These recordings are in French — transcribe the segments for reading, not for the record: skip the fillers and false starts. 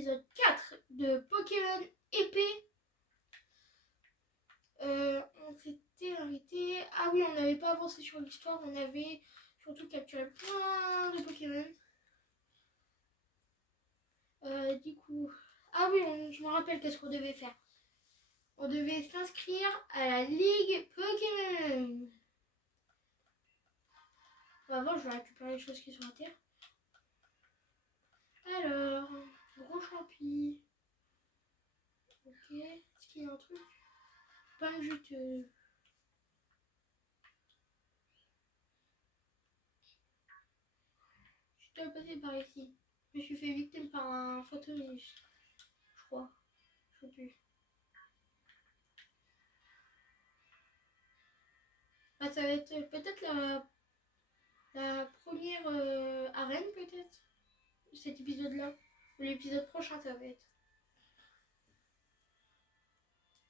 l'épisode 4 de Pokémon épée. On s'était arrêté. Ah oui, on n'avait pas avancé sur l'histoire, on avait surtout capturé plein de Pokémon. Du coup, ah oui, je me rappelle qu'est-ce qu'on devait faire. On devait s'inscrire à la Ligue Pokémon. Avant, je vais récupérer les choses qui sont à terre. Alors, gros champi. Ok, est-ce qu'il y a un truc? Pomme juteuse. Je dois passer par ici. Je me suis fait victime par un photominus. Je crois. Je sais plus. Bah, ça va être peut-être la première arène, peut-être. Cet épisode-là. Ou l'épisode prochain, ça va être.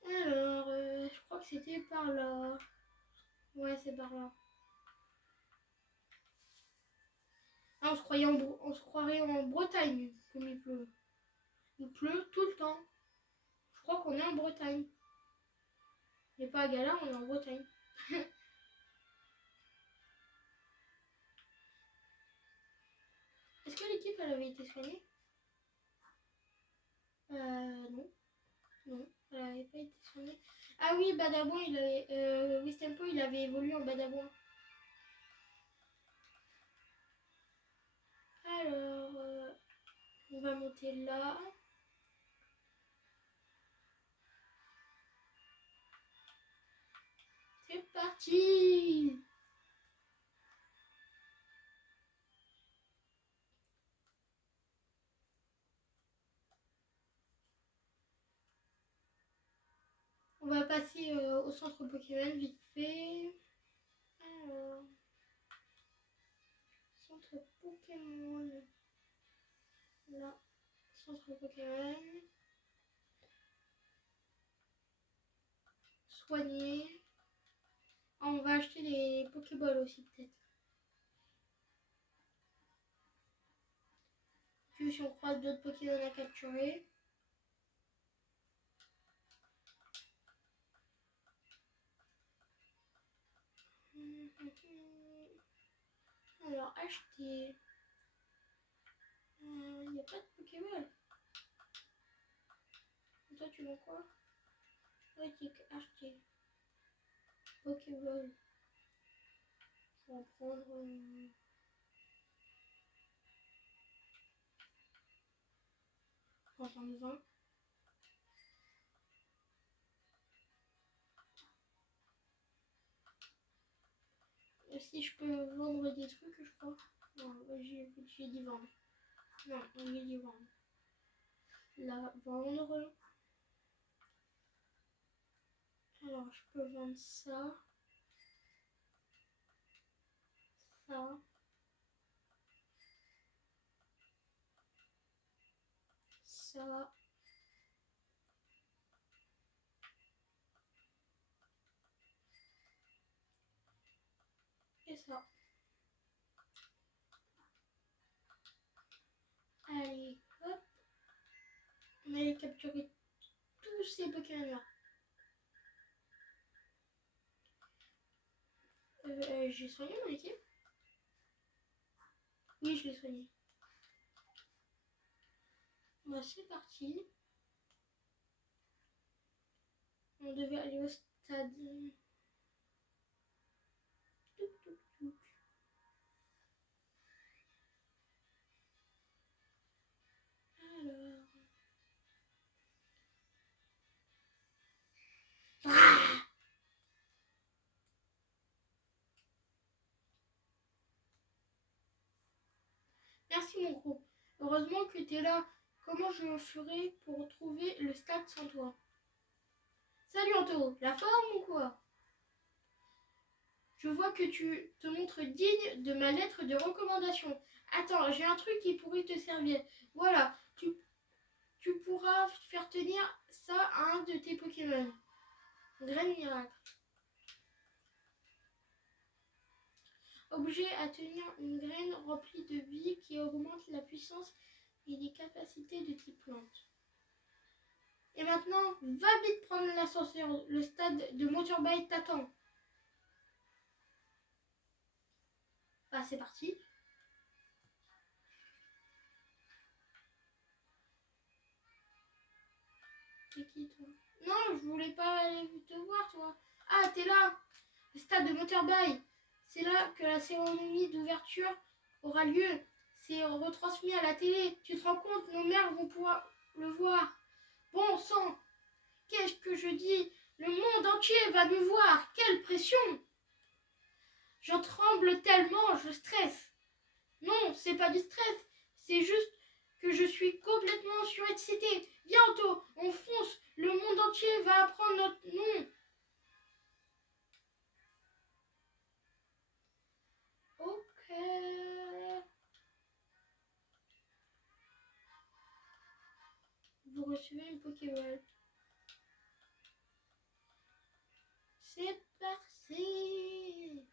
Alors, je crois que c'était par là. Ouais, c'est par là. Ah, on se croirait en Bretagne, comme il pleut. Il pleut tout le temps. Je crois qu'on est en Bretagne. On n'est pas à Gala, on est en Bretagne. Est-ce que l'équipe, elle avait été soignée? Non. Non, elle n'avait pas été soignée. Ah oui, Badabouin, Wistempo, il avait évolué en Badabouin. Alors, on va monter là. C'est parti! On va passer au centre Pokémon vite fait. Alors, centre Pokémon. Là, centre Pokémon. Soigner. Ah, on va acheter les Pokéballs aussi peut-être. Puis si on croise d'autres Pokémon à capturer. Alors, acheter. Il n'y a pas de Pokéball. Toi, tu veux quoi? Boutique, acheter. Pokéball. On va prendre. 320. Si je peux vendre des trucs, je crois. Non, j'ai dit vendre. Non, j'ai dit vendre. Là, vendre. Alors, je peux vendre ça. Ça. Ça. Et ça. Allez, hop. On allait capturer tous ces Pokémon-là. J'ai soigné mon équipe? Oui, je l'ai soigné. Bah, c'est parti. On devait aller au stade. Touc, touc, touc. Alors. Ah! Merci mon gros. Heureusement que t'es là. Comment je ferai pour trouver le stade sans toi? Salut Anto, la forme ou quoi? Je vois que tu te montres digne de ma lettre de recommandation. Attends, j'ai un truc qui pourrait te servir. Voilà, tu pourras faire tenir ça à un de tes Pokémon. Graine miracle. Objet à tenir une graine remplie de vie qui augmente la puissance et des capacités de type plante. Et maintenant, va vite prendre l'ascenseur. Le stade de Motorbike t'attend. Ah, c'est parti. C'est qui, toi? Non, je voulais pas aller te voir, toi. Ah, t'es là. Le stade de Motorbike. C'est là que la cérémonie d'ouverture aura lieu. C'est retransmis à la télé. Tu te rends compte, nos mères vont pouvoir le voir. Bon sang, qu'est-ce que je dis? Le monde entier va nous voir. Quelle pression! J'en tremble tellement, je stresse. Non, c'est pas du stress. C'est juste que je suis complètement surexcitée. Bientôt, on fonce. Le monde entier va apprendre notre nom. Ok. Vous recevez une Pokéball. C'est parti.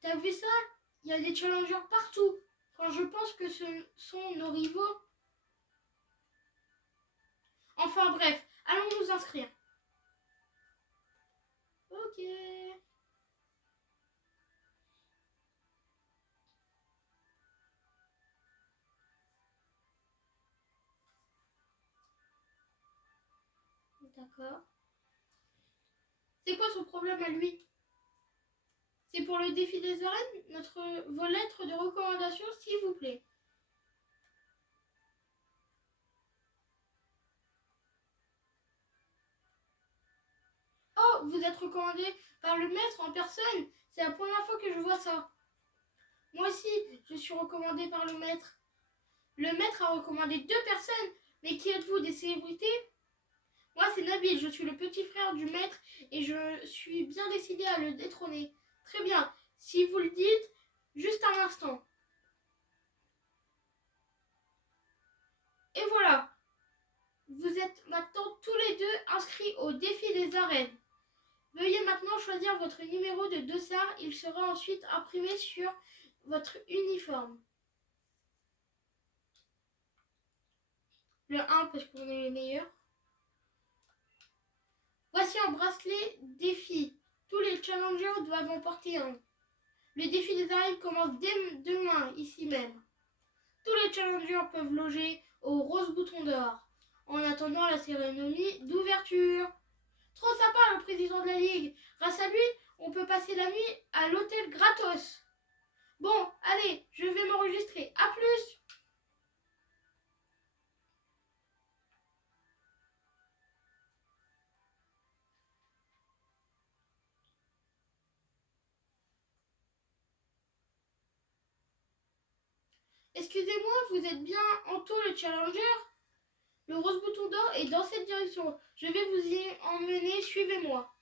T'as vu ça? Il y a des challengers partout. Quand je pense que ce sont nos rivaux. Enfin bref, allons nous inscrire. Ok. D'accord. C'est quoi son problème à lui? C'est pour le défi des arènes, vos lettres de recommandation, s'il vous plaît. Oh, vous êtes recommandé par le maître en personne. C'est la première fois que je vois ça. Moi aussi, je suis recommandé par le maître. Le maître a recommandé 2 personnes. Mais qui êtes-vous, des célébrités? Moi, c'est Nabil, je suis le petit frère du maître et je suis bien décidé à le détrôner. Très bien, si vous le dites, juste un instant. Et voilà, vous êtes maintenant tous les deux inscrits au défi des arènes. Veuillez maintenant choisir votre numéro de dossard, il sera ensuite imprimé sur votre uniforme. Le 1 parce qu'on est les meilleurs. Voici un bracelet défi. Tous les challengers doivent en porter un. Le défi des arènes commence dès demain, ici même. Tous les challengers peuvent loger au Rose Bouton d'Or en attendant la cérémonie d'ouverture. Trop sympa le président de la Ligue. Grâce à lui, on peut passer la nuit à l'hôtel gratos. Bon, allez, je vais m'enregistrer. À plus! Excusez-moi, vous êtes bien Anto le challenger? Le Rose Bouton d'Or est dans cette direction. Je vais vous y emmener, suivez-moi.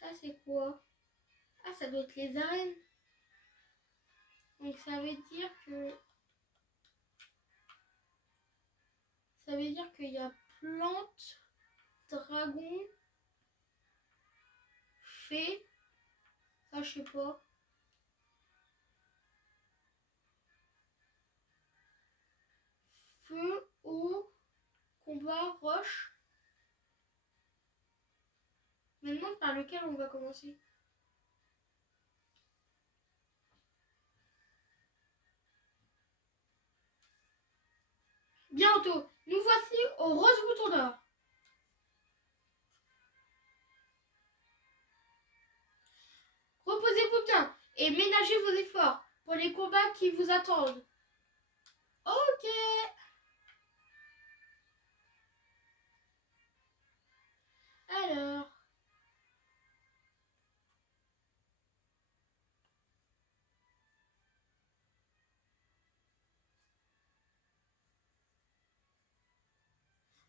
Ça, c'est quoi? Ah, ça doit être les arènes. Donc ça veut dire que... Ça veut dire qu'il y a plante, dragon, fée. Ça, je sais pas. Feu, eau, combat, roche. Maintenant, par lequel on va commencer? Bientôt, nous voici au Rose Bouton d'Or. Reposez-vous bien et ménagez vos efforts pour les combats qui vous attendent. Ok. Alors.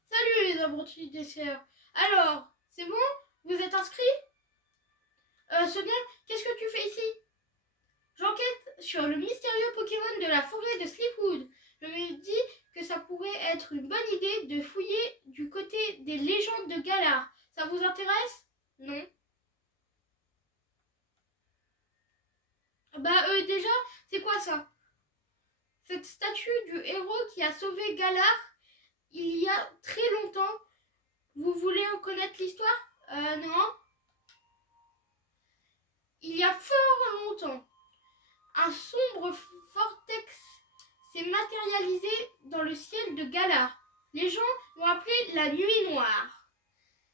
Salut les abrutis des sœurs. Alors, c'est bon? Vous êtes inscrits? Sonia, qu'est-ce que tu fais ici? J'enquête sur le mystérieux Pokémon de la forêt de Sleepwood. Je me dis que ça pourrait être une bonne idée de fouiller du côté des légendes de Galar. Ça vous intéresse? Non. Déjà, c'est quoi ça? Cette statue du héros qui a sauvé Galar il y a très longtemps. Vous voulez en connaître l'histoire? Non. Il y a fort longtemps, un sombre vortex s'est matérialisé dans le ciel de Galar. Les gens l'ont appelé la nuit noire.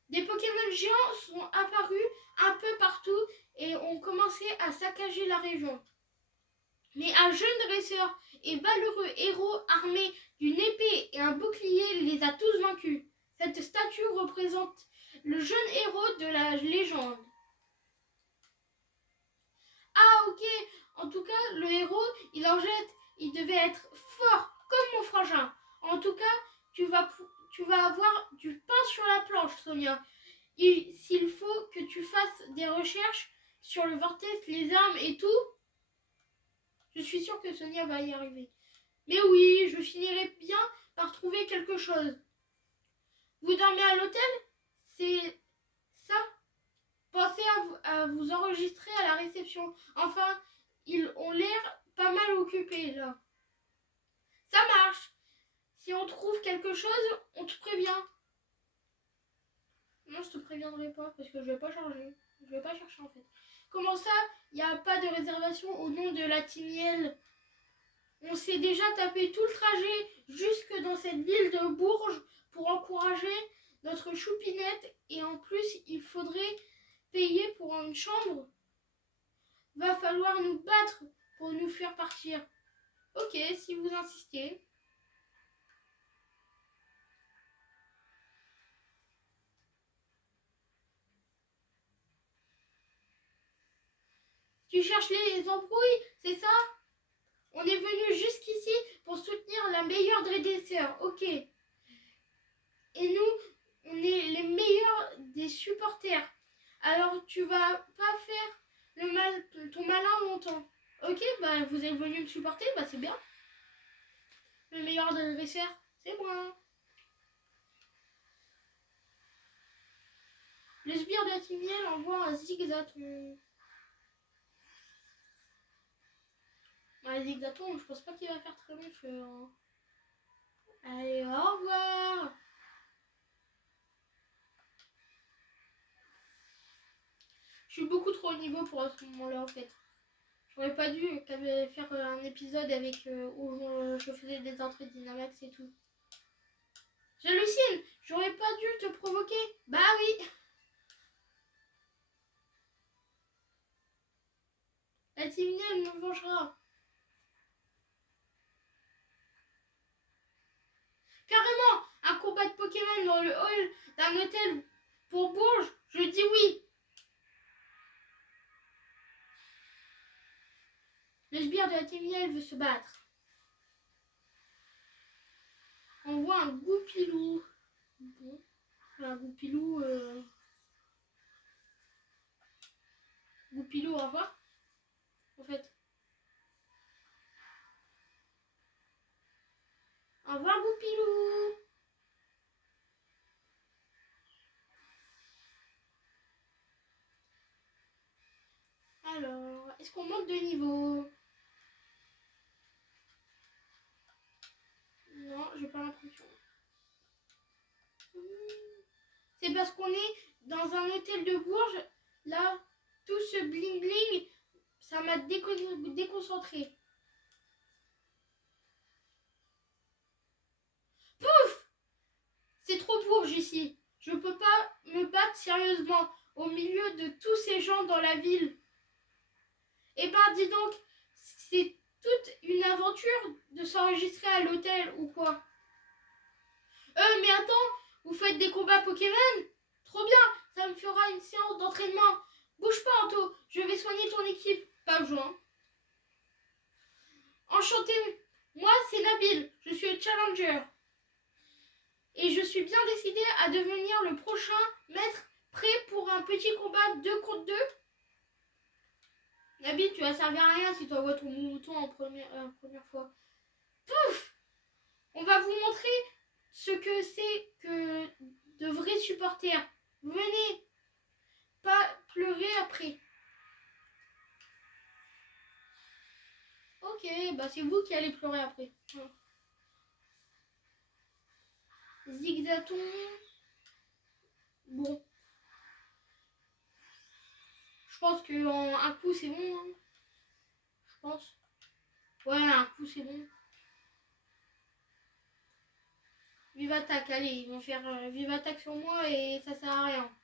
Des Pokémon géants sont apparus un peu partout et ont commencé à saccager la région. Mais un jeune dresseur et valeureux héros armé d'une épée et un bouclier les a tous vaincus. Cette statue représente le jeune héros de la légende. Ah ok, en tout cas, le héros, il devait être fort comme mon frangin. En tout cas, tu vas avoir du pain sur la planche, Sonia. S'il faut que tu fasses des recherches sur le vortex, les armes et tout, je suis sûre que Sonia va y arriver. Mais oui, je finirai bien par trouver quelque chose. Vous dormez à l'hôtel? C'est ça? Pensez à vous enregistrer à la réception. Enfin, ils ont l'air pas mal occupés là. Ça marche. Si on trouve quelque chose, on te prévient. Non, je te préviendrai pas parce que je vais pas changer. Je vais pas chercher en fait. Comment ça, il n'y a pas de réservation au nom de la Timiel? On s'est déjà tapé tout le trajet jusque dans cette ville de Bourges pour encourager notre choupinette et en plus, il faudrait payer pour une chambre. Va falloir nous battre pour nous faire partir. Ok, si vous insistez. Tu cherches les embrouilles, c'est ça? On est venu jusqu'ici pour soutenir la meilleure dresseur, ok. Et nous, on est les meilleurs des supporters. Alors tu vas pas faire ton malin longtemps. Ok, bah vous êtes venu me supporter, bah c'est bien. Le meilleur des dresseurs, c'est moi. Le sbire de la Timiel envoie un zigzaton. Un zigzaton, je pense pas qu'il va faire très long feu. Hein. Allez, au revoir. Je suis beaucoup trop au niveau pour ce moment-là en fait. J'aurais pas dû faire un épisode avec où je faisais des entrées Dynamax et tout. J'hallucine. J'aurais pas dû te provoquer. Bah oui. La Timiel me vengera. Carrément, un combat de Pokémon dans le hall d'un hôtel pour Bourges, je dis oui. Le sbire de la Timiel veut se battre. On voit un Goupilou. Bon, un Goupilou. Goupilou, au revoir. En fait. Au revoir, Goupilou. Alors, est-ce qu'on monte de niveau? Non, j'ai pas l'impression. C'est parce qu'on est dans un hôtel de Bourges. Là, tout ce bling bling, ça m'a déconcentré. Pouf! C'est trop Bourges ici. Je peux pas me battre sérieusement au milieu de tous ces gens dans la ville. Eh ben, dis donc, c'est toute une aventure de s'enregistrer à l'hôtel ou quoi? Mais attends, vous faites des combats Pokémon? Trop bien, ça me fera une séance d'entraînement. Bouge pas, Anto, je vais soigner ton équipe. Pas besoin. Enchanté, moi c'est Nabil, je suis le challenger. Et je suis bien décidé à devenir le prochain maître, prêt pour un petit combat 2 contre 2. Nabil, tu vas servir à rien si tu envoies ton mouton en première fois. Pouf! On va vous montrer ce que c'est que de vrais supporters. Venez, pas pleurer après. Ok, bah c'est vous qui allez pleurer après. Zigzaton. Bon. Je pense qu'en un coup c'est bon. Hein. Je pense. Ouais, un coup c'est bon. Vive attaque, allez, ils vont faire vive attaque sur moi et ça sert à rien.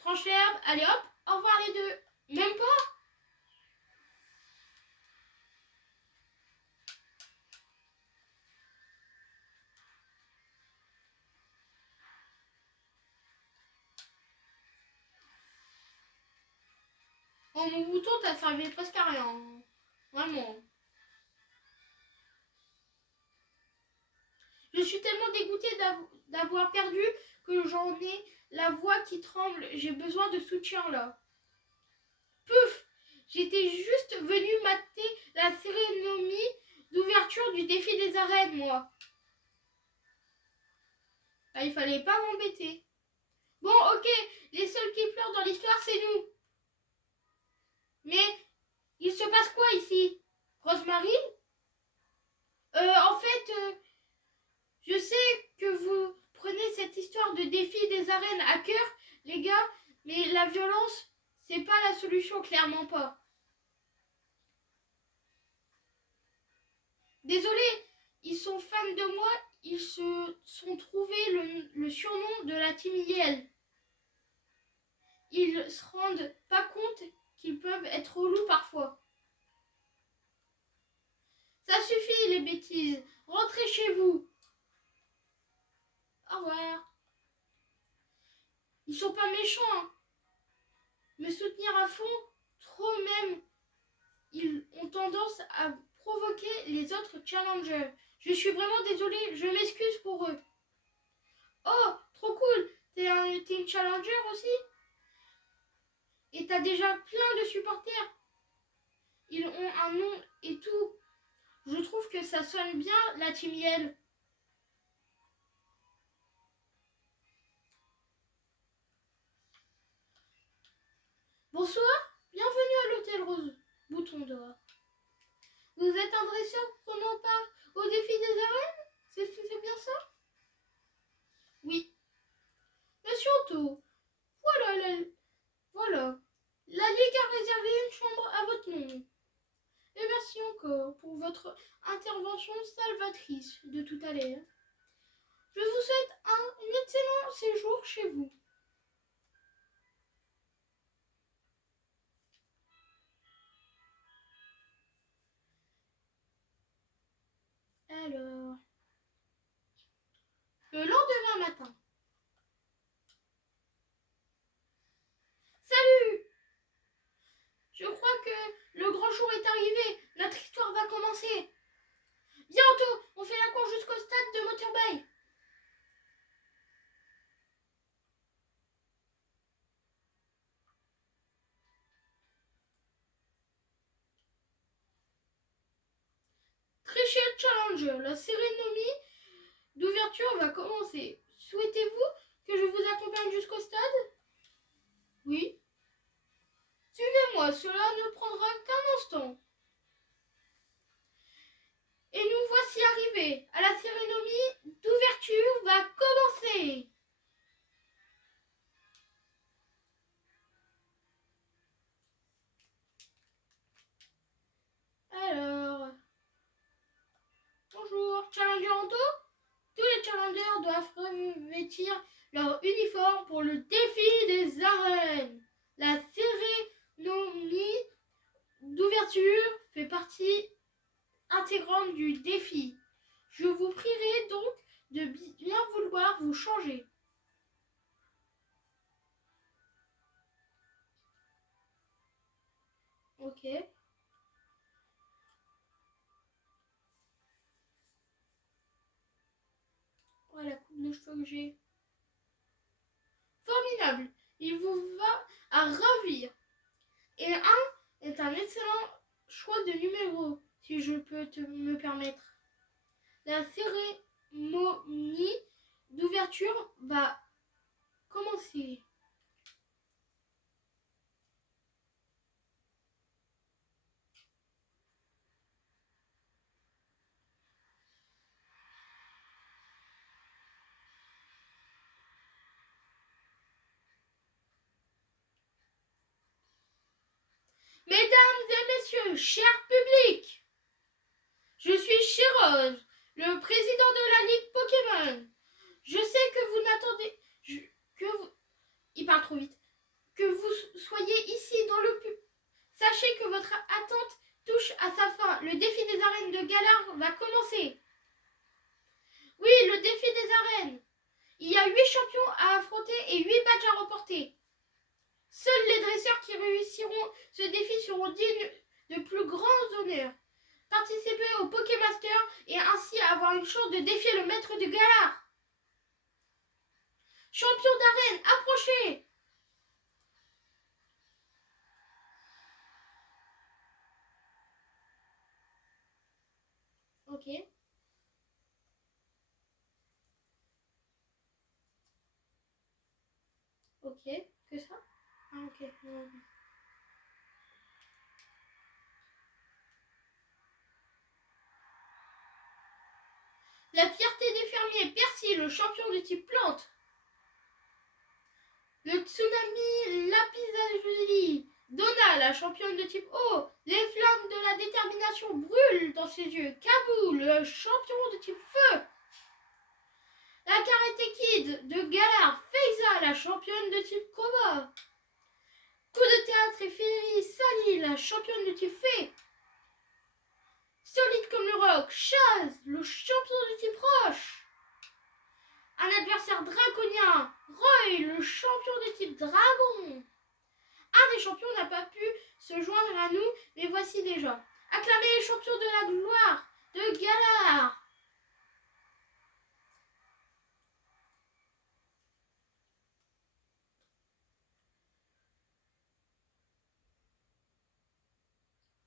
Tranche l'herbe, allez hop, au revoir les deux. Même pas. Oh mon bouton, t'as servi presque à rien. Hein. Vraiment. Je suis tellement dégoûtée d'avoir perdu que j'en ai la voix qui tremble. J'ai besoin de soutien là. Pouf! J'étais juste venue mater la cérémonie d'ouverture du défi des arènes, moi. Ah, il fallait pas m'embêter. Bon, ok, les seuls qui pleurent dans l'histoire, c'est nous. Mais il se passe quoi ici? Rosemary? En fait, je sais que vous prenez cette histoire de défi des arènes à cœur, les gars, mais la violence, c'est pas la solution, clairement pas. Désolé, ils sont fans de moi, ils se sont trouvés le surnom de la team Yel. Ils se rendent pas compte qu'ils peuvent être relous parfois. Ça suffit les bêtises, rentrez chez vous. Au revoir. Ils sont pas méchants, hein. Me soutenir à fond, trop même. Ils ont tendance à provoquer les autres challengers. Je suis vraiment désolée, je m'excuse pour eux. Oh, trop cool. T'es une challenger aussi? Et t'as déjà plein de supporters. Ils ont un nom et tout. Je trouve que ça sonne bien, la team Yel. Bonsoir, bienvenue à l'hôtel Rose. Bouton d'or. Vous êtes un dresseur prenant part au défi des arènes? C'est bien ça? Oui. Monsieur Otto, voilà. La Ligue a réservé une chambre à votre nom. Et merci encore pour votre intervention salvatrice de tout à l'heure. Je vous souhaite un excellent séjour chez vous. Alors, le lendemain matin. Salut! Je crois que le grand jour est arrivé. Notre histoire va commencer. Bientôt, on fait la course jusqu'au stade de Motorbay. Très cher Challenger, la cérémonie d'ouverture va commencer. Souhaitez-vous que je vous accompagne jusqu'au stade? Oui. Suivez-moi, cela ne prendra qu'un instant. Et nous voici arrivés. À la cérémonie d'ouverture va commencer. Alors, bonjour, Challenger Anto. Tous les challengers doivent revêtir leur uniforme pour le défi des arènes. La cérémonie d'ouverture fait partie intégrante du défi. Je vous prierai donc de bien vouloir vous changer. Ok. Oh, la coupe de cheveux que j'ai. Formidable. Il vous va à ravir. Et 1 est un excellent choix de numéro, si je peux me permettre. La cérémonie d'ouverture va commencer. Mesdames et messieurs, cher public, je suis Chirose, le président de la Ligue Pokémon. Je sais que vous n'attendez... Il parle trop vite. Que vous soyez ici dans le pub. Sachez que votre attente touche à sa fin. Le défi des arènes de Galar va commencer. Oui, le défi des arènes. Il y a 8 champions à affronter et 8 badges à remporter. Seuls les dresseurs qui réussiront ce défi seront dignes de plus grands honneurs. Participez au Pokémaster et ainsi avoir une chance de défier le maître de Galar. Champion d'arène, approchez! Ok. Ok, que ça? Ah, ok. La fierté des fermiers, Percy, le champion de type plante. Le tsunami Lapis-lazuli, Donna, la championne de type eau. Les flammes de la détermination brûlent dans ses yeux. Kabou, le champion de type feu. La Karate Kid de Galar, Feiza, la championne de type Koba. Coup de théâtre et féerie, Sally, la championne de type fée. Solide comme le roc, Chaz, le champion de type roche. Un adversaire draconien, Roy, le champion de type dragon. Un des champions n'a pas pu se joindre à nous, mais voici déjà. Acclamez les champions de la gloire de Galar.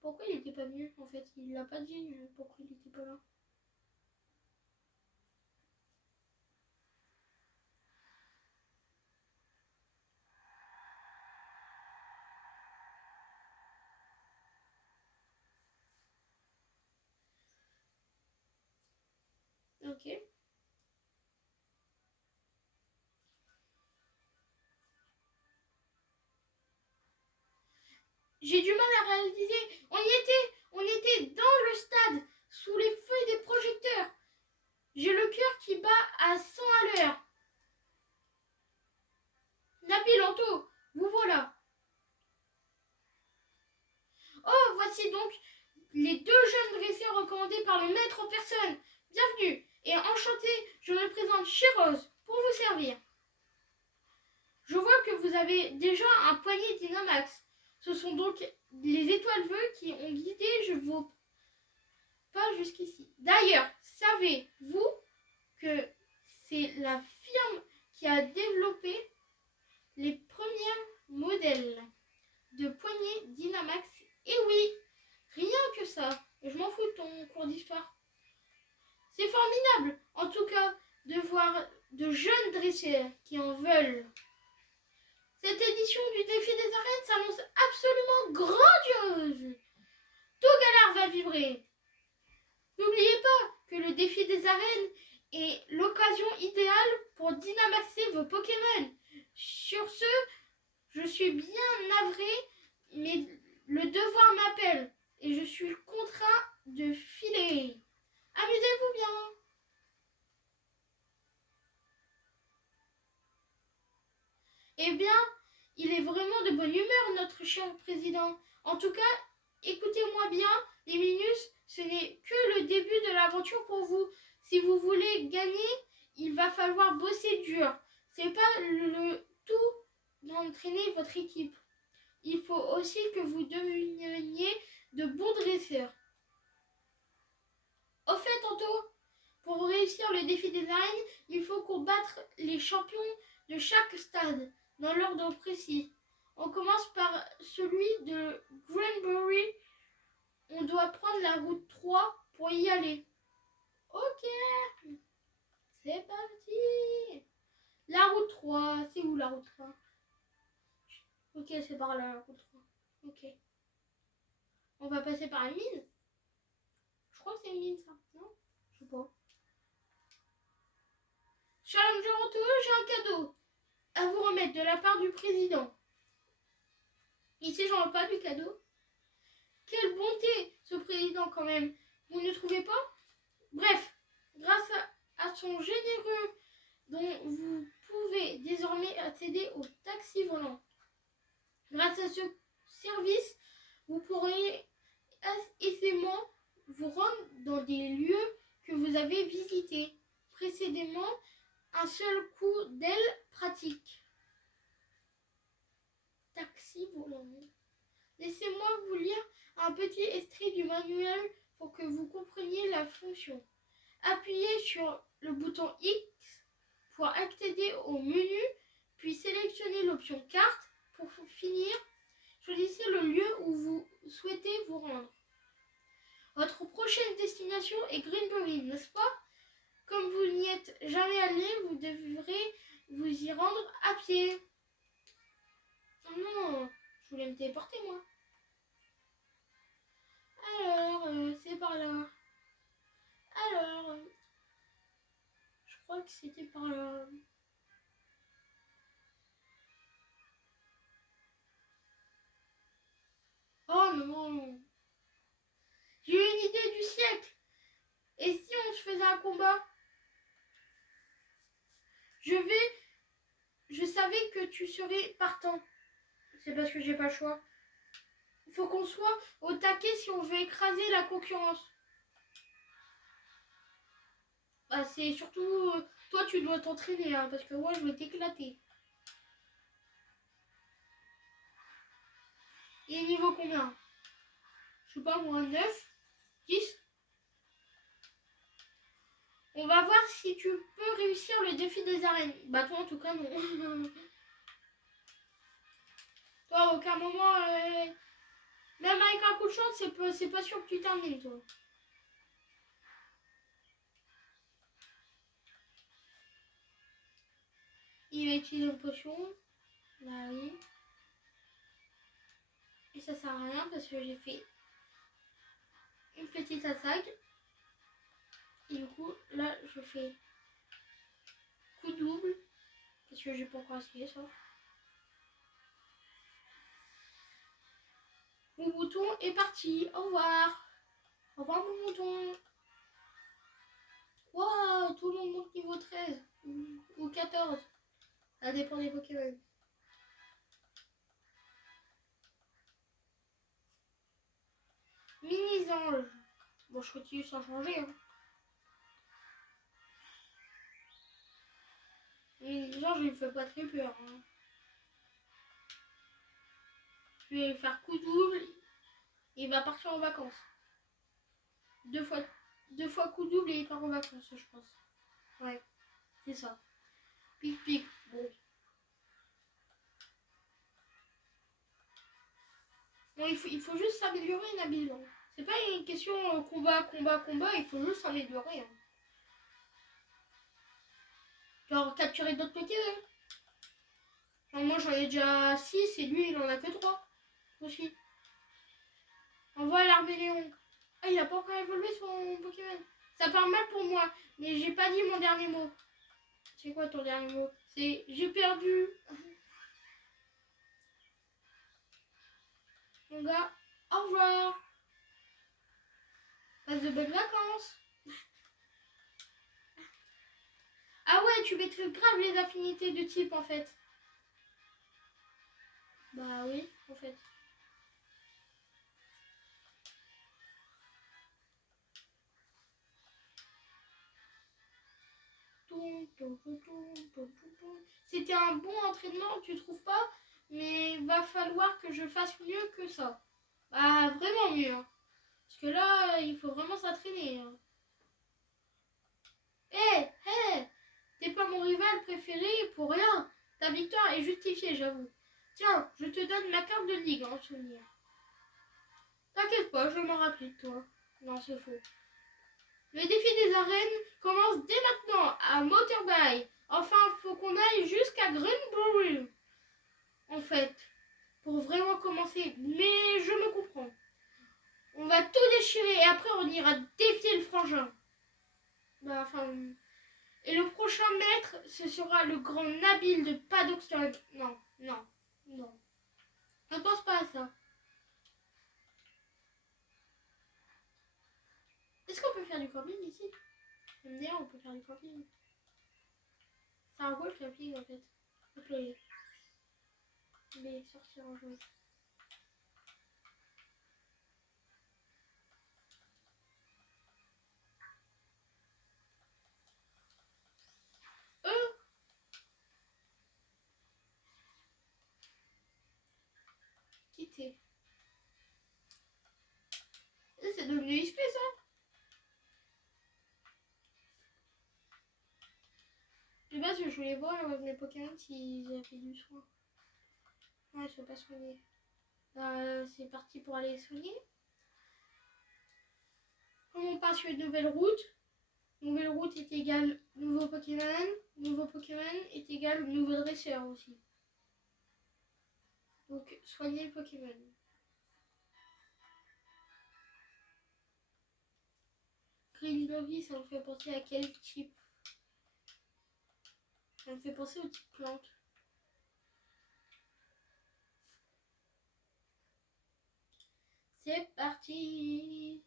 Pourquoi il n'était pas venu en fait? Il l'a pas dit pourquoi il n'était pas là. Ok. J'ai du mal à réaliser. On était dans le stade, sous les feux des projecteurs. J'ai le cœur qui bat à 100 à l'heure. Nabil, Anto, vous voilà. Oh, voici donc les 2 jeunes dresseurs recommandés par le maître en personne. Bienvenue et enchanté, je me présente Chirose pour vous servir. Je vois que vous avez déjà un poignet Dynamax. Ce sont donc les étoiles vœux qui ont guidé vos pas jusqu'ici. D'ailleurs, savez-vous que c'est la firme qui a développé les premiers modèles de poignées Dynamax? Et oui, rien que ça. Je m'en fous de ton cours d'histoire. C'est formidable, en tout cas, de voir de jeunes dresseurs qui en veulent. Cette édition du défi des arènes s'annonce absolument grandiose. Tout Galar va vibrer. N'oubliez pas que le défi des arènes est l'occasion idéale pour dynamaxer vos Pokémon. Sur ce, je suis bien navré, mais le devoir m'appelle et je suis contraint de filer. Amusez-vous bien. Eh bien, il est vraiment de bonne humeur, notre cher président. En tout cas, écoutez-moi bien, les Minus, ce n'est que le début de l'aventure pour vous. Si vous voulez gagner, il va falloir bosser dur. C'est pas le tout d'entraîner votre équipe. Il faut aussi que vous deveniez de bons dresseurs. Au fait, Anto, pour réussir le défi des arènes, il faut combattre les champions de chaque stade, dans l'ordre précis. On commence par celui de Granbury. On doit prendre la route 3 pour y aller. Ok, c'est parti. La route 3, c'est où la route 3? Ok, c'est par là la route 3. Ok. On va passer par une mine. Je crois que c'est une mine ça, non? Je sais pas. Challenger Auto, j'ai un cadeau à vous remettre de la part du président. Ici, j'en ai pas du cadeau. Quelle bonté, ce président quand même. Vous ne trouvez pas? Bref, grâce à son généreux dont vous pouvez désormais accéder au taxi volant. Grâce à ce service, vous pourrez aisément vous rendre dans des lieux que vous avez visités précédemment. Un seul coup d'aile pratique. Taxi volant. Laissez-moi vous lire un petit extrait du manuel pour que vous compreniez la fonction. Appuyez sur le bouton X pour accéder au menu, puis sélectionnez l'option carte. Pour finir, choisissez le lieu où vous souhaitez vous rendre. Votre prochaine destination est Greenbury, n'est-ce pas? Comme vous n'y êtes jamais allé, vous devrez vous y rendre à pied. Oh non, je voulais me téléporter moi. Alors, c'est par là. Alors, je crois que c'était par là. Oh non. J'ai eu une idée du siècle. Et si on se faisait un combat? Je savais que tu serais partant. C'est parce que j'ai pas le choix. Il faut qu'on soit au taquet si on veut écraser la concurrence. Bah c'est surtout... toi tu dois t'entraîner hein, parce que moi je vais t'éclater. Et niveau combien? Je sais pas moi, 9, 10. On va voir si tu peux réussir le défi des arènes. Bah toi en tout cas non. Toi à aucun moment... même avec un coup de chance, c'est pas sûr que tu termines toi. Il va utiliser une potion. Là oui. Et ça sert à rien parce que j'ai fait une petite attaque. Et du coup, là, je fais coup double. Parce que j'ai pas encore essayé ça. Mon bouton est parti. Au revoir. Au revoir mon bouton. Waouh, tout le monde monte niveau 13. Ou 14. Ça dépend des Pokémon. Mini-ange. Bon, je continue sans changer. Hein. Mini-ange, il me fait pas très peur. Hein. Je vais faire coup double. Il va partir en vacances. Deux fois coup double et il part en vacances, je pense. Ouais, c'est ça. Pic, pic. Bon. Bon, il faut juste s'améliorer, Nabil. C'est pas une question combat, il faut juste s'améliorer. Hein. Genre capturer d'autres Pokémon. Genre moi j'en ai déjà 6 et lui il en a que 3 aussi. Envoie l'Arméléon. Ah il a pas encore évolué son Pokémon. Ça part mal pour moi, mais j'ai pas dit mon dernier mot. C'est quoi ton dernier mot? C'est j'ai perdu. Mon gars, au revoir. Passe de bonnes vacances. Ah ouais, tu maîtrises grave les affinités de type en fait. Bah oui, en fait. C'était un bon entraînement, tu trouves pas? Mais va falloir que je fasse mieux que ça. Bah vraiment mieux. Hein. Parce que là, il faut vraiment s'entraîner. Hein. T'es pas mon rival préféré pour rien. Ta victoire est justifiée, j'avoue. Tiens, je te donne ma carte de ligue en souvenir. T'inquiète pas, je vais m'en rappeler de toi. Non, c'est faux. Le défi des arènes commence dès maintenant à Motorbay. Enfin, faut qu'on aille jusqu'à Greenbury. En fait, pour vraiment commencer. Mais je me comprends. On va tout déchirer et après on ira défier le frangin. Bah, enfin... Et le prochain maître, ce sera le grand Nabil de Paddockstone. Non, non, non. Ne pense pas à ça. Est-ce qu'on peut faire du camping ici? MDR, on peut faire du camping. C'est un gros camping en fait. Déployer. Mais sortir en jouet. Quitter. C'est devenu XP ça. De base, je voulais voir mes Pokémon s'ils avaient fait du soin. Ouais, je ne pas soigner. C'est parti pour aller soigner. Comme on part sur une nouvelle route est égale nouveau Pokémon. Nouveau Pokémon est égal nouveau dresseur aussi. Donc, soigner le Pokémon. Greenberry, ça me fait penser à quel type? Ça me fait penser au type plante. C'est parti!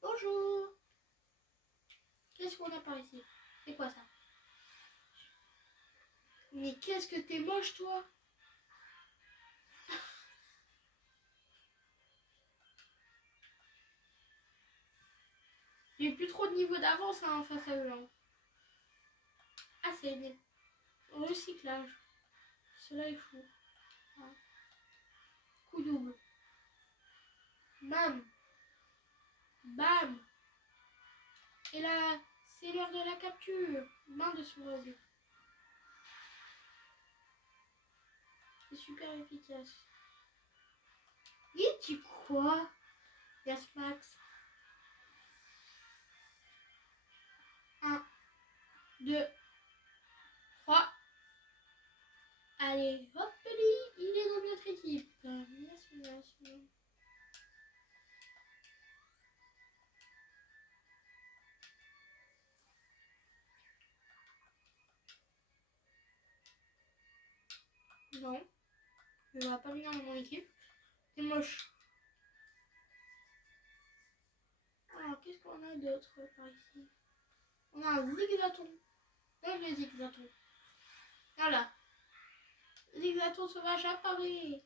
Bonjour! Qu'est-ce qu'on a par ici? C'est quoi ça? Mais qu'est-ce que t'es moche, toi? J'ai plus trop de niveau d'avance face à eux. Hein. Ah, c'est bien. Recyclage. Cela est fou. Ah. Coup double. Bam. Bam. Et là, c'est l'heure de la capture. Main de smog. C'est super efficace. Et tu quoi? Yes, Max. 1, 2, 3. Allez, hop, il est dans notre équipe. Yes. Non, je ne vais pas venir dans mon équipe. C'est moche. Alors, qu'est-ce qu'on a d'autre par ici? On a un zigzaton. Même le zigzaton. Voilà. Zigzaton sauvage apparaît.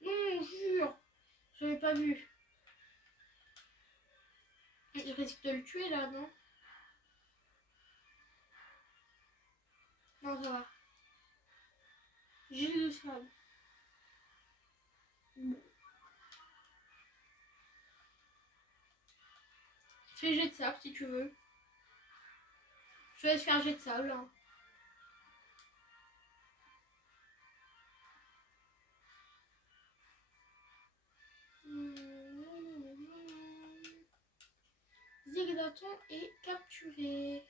Non, jure. Je l'avais pas vu. Il risque de le tuer là, non? Non, ça va. J'ai de sable. Bon. Fais jet de sable si tu veux. Je vais faire jet de sable. Hein. Zigzaton est capturé.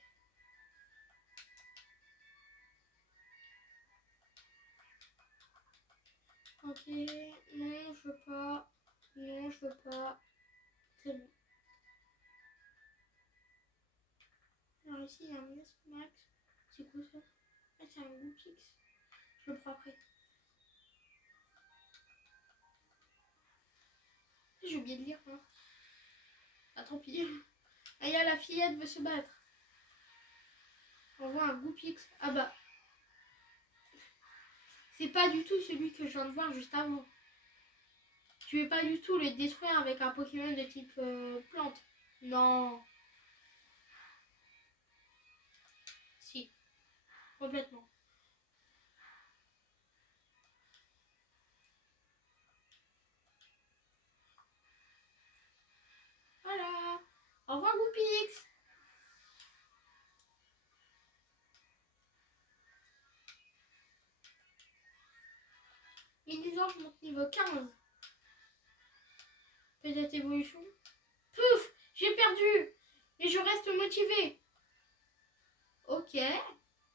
Ok, non, je veux pas. Non, je veux pas. C'est bon. Alors ici, il y a un Max. C'est quoi ça? Ah, c'est un Goupix. Je le prends après. J'ai oublié de lire. Hein. Ah, tant pis. Ah, y a la fillette veut se battre. On voit un Goupix. Ah bah. C'est pas du tout celui que je viens de voir juste avant. Tu veux pas du tout le détruire avec un Pokémon de type plante. Non. Si. Complètement. Voilà. Au revoir Goupix. Mini-Zord, je monte niveau 15. Peut-être évolution. Pouf! J'ai perdu! Mais je reste motivé. Ok.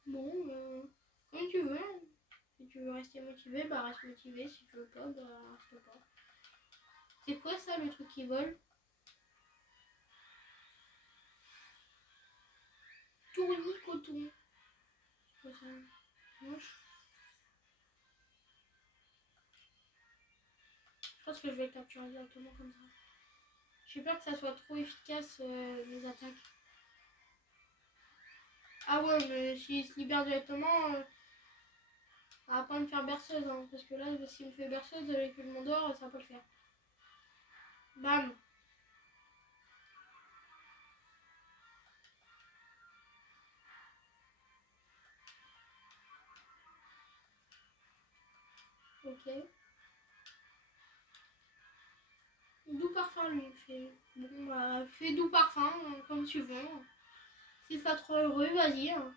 Bon, comme tu veux. Si tu veux rester motivé, bah reste motivé. Si tu veux pas, bah reste pas. C'est quoi ça, le truc qui vole? Tournicoton. C'est quoi ça? Moche. Je pense que je vais le capturer directement comme ça. J'ai peur que ça soit trop efficace, mes attaques. Ah ouais, mais s'il se libère directement, ça va pas me faire berceuse. Hein, parce que là, s'il me fait berceuse avec le monde d'or, ça va pas le faire. Bam. Ok. Doux parfum, lui, il fait. Bon, bah, fais doux parfum, comme tu veux. Si ça te rend heureux, vas-y. Hein.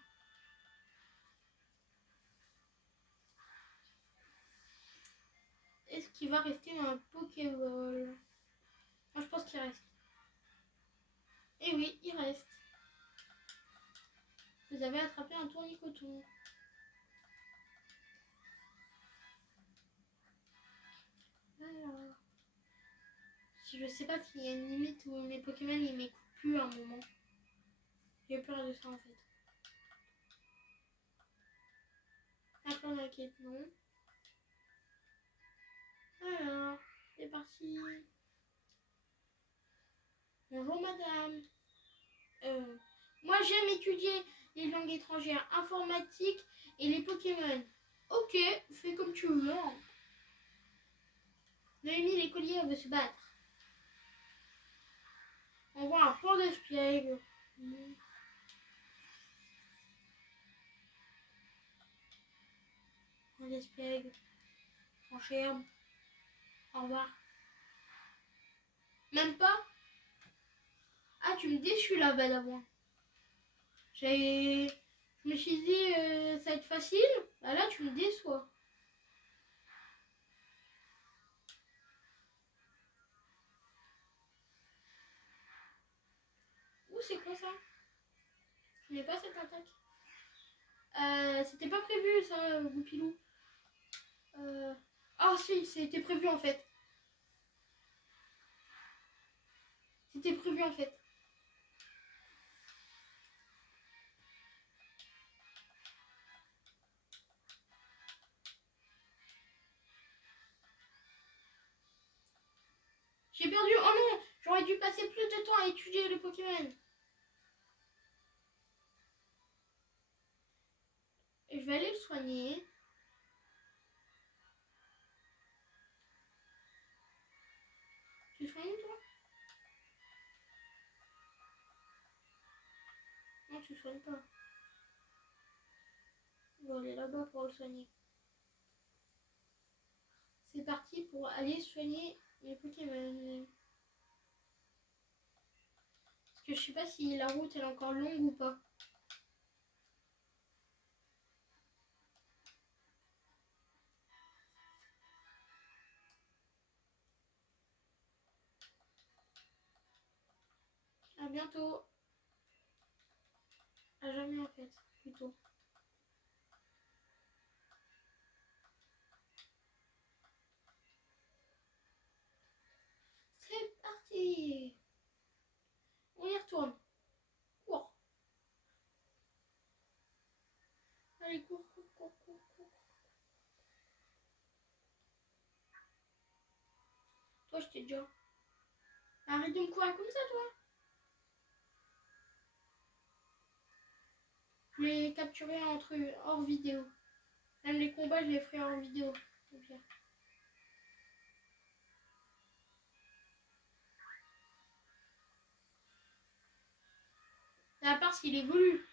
Est-ce qu'il va rester dans un Pokéball? Moi, je pense qu'il reste. Eh oui, il reste. Vous avez attrapé un tournicoton. Alors. Je sais pas s'il y a une limite où mes Pokémon ils m'écoutent plus à un moment. J'ai peur de ça en fait. Attends la quête, non. Alors, c'est parti. Bonjour madame. Moi j'aime étudier les langues étrangères, informatique et les Pokémon. Ok, fais comme tu veux. Hein. Noémie l'écolier veut se battre. On voit un port d'espiègle. Port d'espiègle. Enchère. Au revoir. Même pas. Ah, tu me déçus là, Badabouin. Je me suis dit, ça va être facile. Ah, là, tu me déçois. Ouh, c'est quoi ça? Je n'ai pas cette attaque. C'était pas prévu ça, Goupilou. Ah si, c'était prévu en fait. C'était prévu en fait. J'ai perdu. Oh non, j'aurais dû passer plus de temps à étudier le Pokémon. Et je vais aller le soigner. Tu soignes toi? Non, tu soignes pas. On va aller là-bas pour le soigner. C'est parti pour aller soigner les Pokémon. Parce que je sais pas si la route elle est encore longue ou pas. À bientôt. À jamais en fait, plutôt. C'est parti. On y retourne. Cours. Allez, cours, cours, cours, cours, cours. Toi, je t'ai déjà. Arrête de me courir comme ça, toi. Je l'ai capturé hors vidéo. Même les combats, je les ferai hors vidéo. Au pire. À part s'il évolue.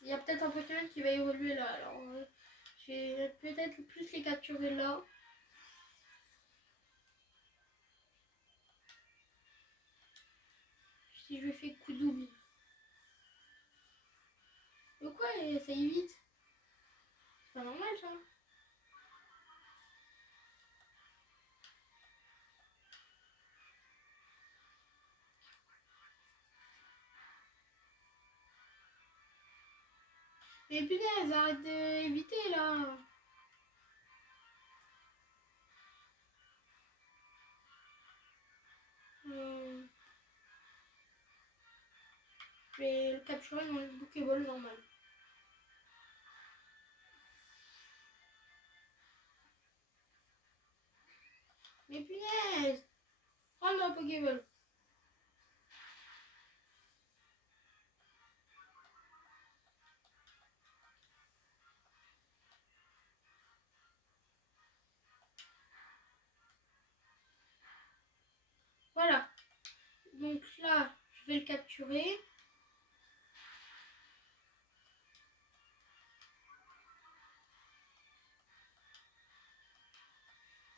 Il y a peut-être un Pokémon qui va évoluer là. Alors, je vais peut-être plus les capturer là. Si je lui fais coup double. Mais quoi, ça évite? C'est pas normal ça. Mais punaise, arrête d'éviter là. Je vais le capturer dans le Pokéball normal. Mais punaise, prends la Pokéball. Voilà. Donc là, je vais le capturer.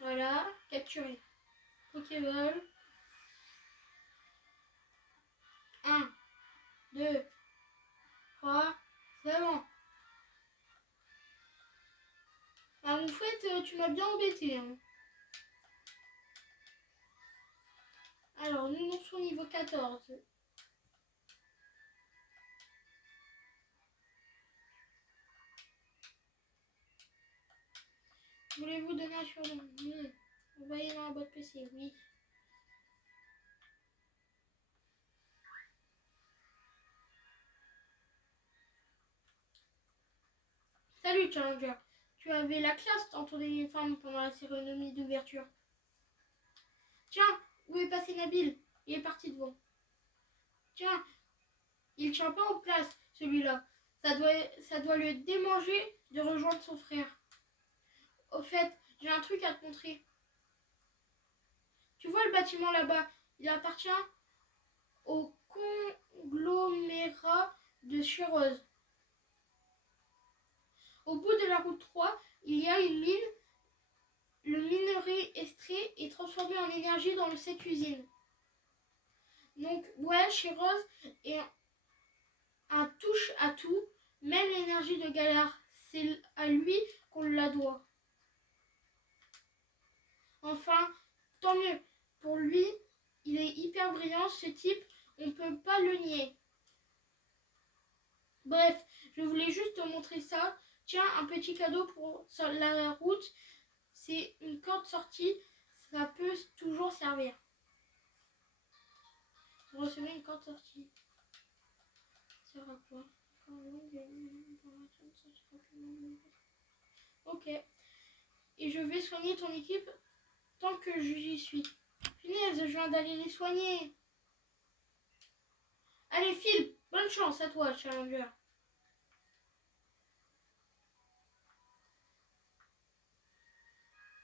Voilà, capturé. Pokéball. 1, 2, 3, c'est bon. Ah, mon fouette, tu m'as bien embêté. Hein. Alors, nous en sommes au niveau 14. Voulez-vous donner un surnom? Non. Envoyez dans la boîte PC, oui. Salut Challenger. Tu avais la classe dans ton uniforme pendant la cérémonie d'ouverture. Tiens, où est passé Nabil? Il est parti devant. Tiens, il tient pas en place, celui-là. Ça doit le démanger de rejoindre son frère. Au fait, j'ai un truc à te montrer. Tu vois le bâtiment là-bas? Il appartient au conglomérat de Chirose. Au bout de la route 3, il y a une mine. Le minerai extrait est transformé en énergie dans cette usine. Donc, ouais, Chirose est un touche à tout, même l'énergie de Galère. C'est à lui qu'on la doit. Enfin, tant mieux. Pour lui, il est hyper brillant, ce type, on peut pas le nier. Bref, je voulais juste te montrer ça. Tiens, un petit cadeau pour la route. C'est une corde sortie. Ça peut toujours servir. Vous recevez une corde sortie. Ça sert à quoi? Ok. Et je vais soigner ton équipe tant que j'y suis. Punaise, je viens d'aller les soigner. Allez, file. Bonne chance à toi, Challenger.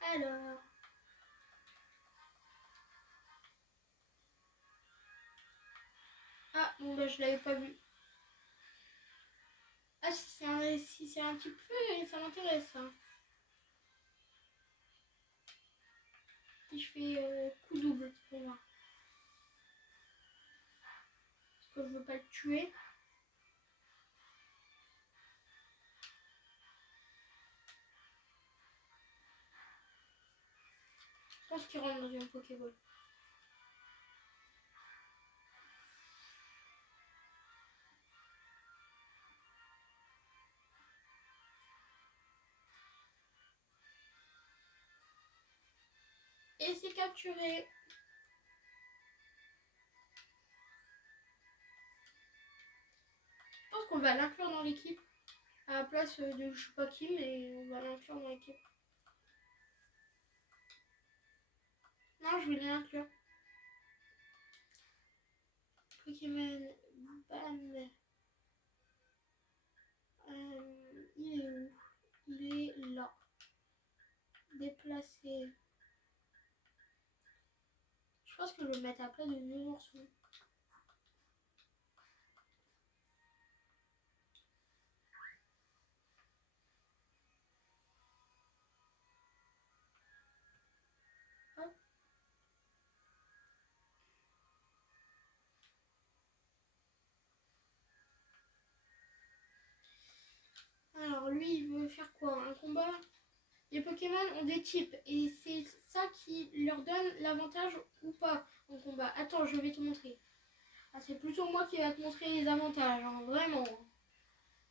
Alors. Ah, bon, bah, je l'avais pas vu. Ah, si c'est un petit peu, ça m'intéresse. Hein. Si je fais coup double, pour moi. Parce que je veux pas le tuer. Je pense qu'il rentre dans une Pokéball. Et c'est capturé. Je pense qu'on va l'inclure dans l'équipe. À la place de je sais pas qui, mais on va l'inclure dans l'équipe. Non, je vais l'inclure. Pokémon. Bam. Il est où? Il est là. Déplacer. Je pense que je vais le mettre à plat de 2 morceaux. Hop. Alors lui, il veut faire quoi? Un combat? Les Pokémon ont des types et c'est ça qui leur donne l'avantage ou pas en combat. Attends, je vais te montrer. Ah, c'est plutôt moi qui vais te montrer les avantages, hein, vraiment.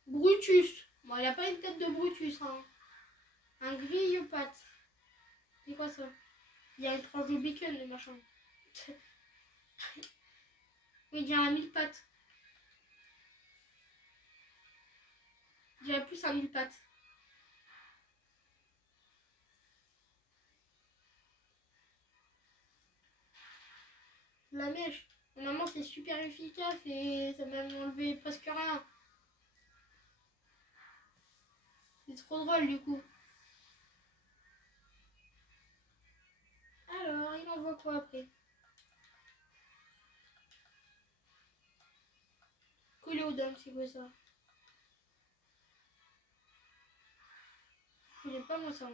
Brutus. Bon, il a pas une tête de Brutus, hein. Un grille-patte. C'est quoi ça? Il y a une tranche de bacon, le machin. Oui, il y a un mille pattes. Il y a plus un mille pattes. La mèche. Normalement, c'est super efficace et ça m'a enlevé presque rien. C'est trop drôle du coup. Alors, il envoie quoi après? Coléodome, c'est quoi ça? Je connais pas moi ça.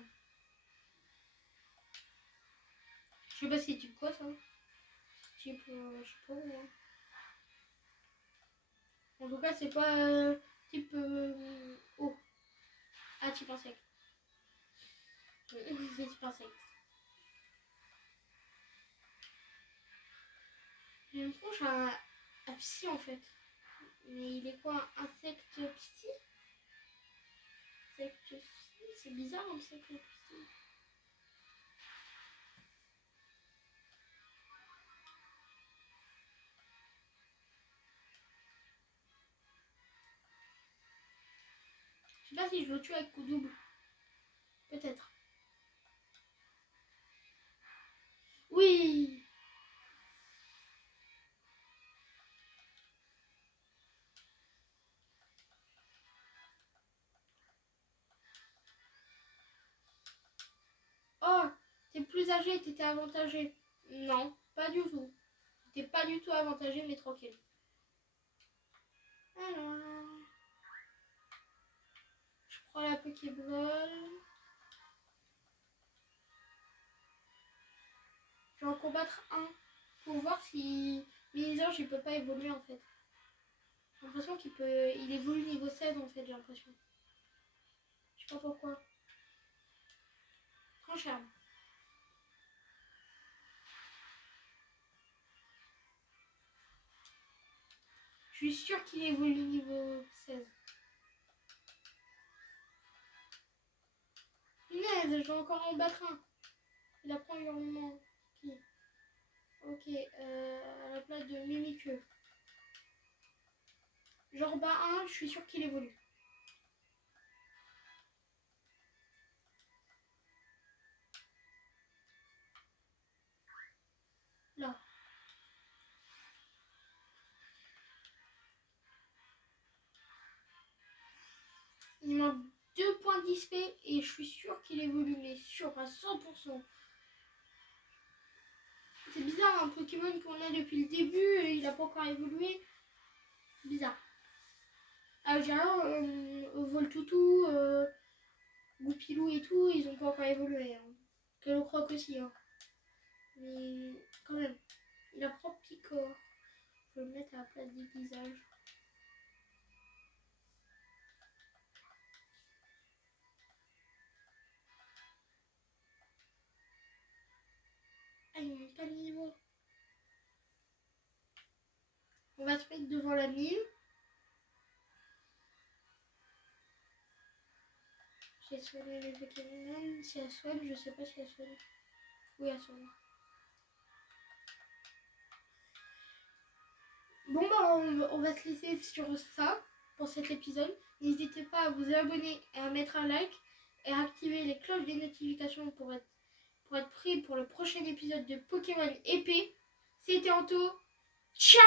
Je sais pas c'est type quoi ça. Type, je sais pas moi. En tout cas, c'est pas type eau. Ah, type insecte. Oui, c'est type insecte. J'ai une tronche à psy en fait. Mais il est quoi? Insecte psy? Insecte psy? C'est bizarre insecte psy. Je sais pas si je le tue avec coup double. Peut-être. Oui! Oh! T'es plus âgé, t'étais avantagé. Non, pas du tout. T'es pas du tout avantagé, mais tranquille. Alors... Je prends la Pokéball. Je vais en combattre un. Pour voir si Minisorge il peut pas évoluer en fait. J'ai l'impression qu'il peut. Il évolue niveau 16 en fait, j'ai l'impression. Je sais pas pourquoi. Grand charme. Je suis sûre qu'il évolue niveau 16. Punaise, je vais encore en battre un. Il apprend hurlement. Qui? Ok, à la place de Mimikyu. Genre bas 1, je suis sûre qu'il évolue. Là. Il manque 2 points d'XP et je suis sûre qu'il évolue, mais sûr à 100%. C'est bizarre, un Pokémon qu'on a depuis le début, et il n'a pas encore évolué. Bizarre. Ah, j'ai rien, Voltoutou, Goupilou et tout, ils ont pas encore évolué. Hein. Kellocroc aussi. Hein. Mais quand même, il apprend Picor. Je vais le mettre à la place d'aiguisage. Ah, il monte pas de niveau. On va se mettre devant la mine. J'ai soigné les Pokémon. Si elle soigne, je sais pas si elle soigne. Oui, elle soigne. Bon, bah, on va se laisser sur ça pour cet épisode. N'hésitez pas à vous abonner et à mettre un like et à activer les cloches des notifications pour être prêt pour le prochain épisode de Pokémon épée. C'était Anto. Ciao!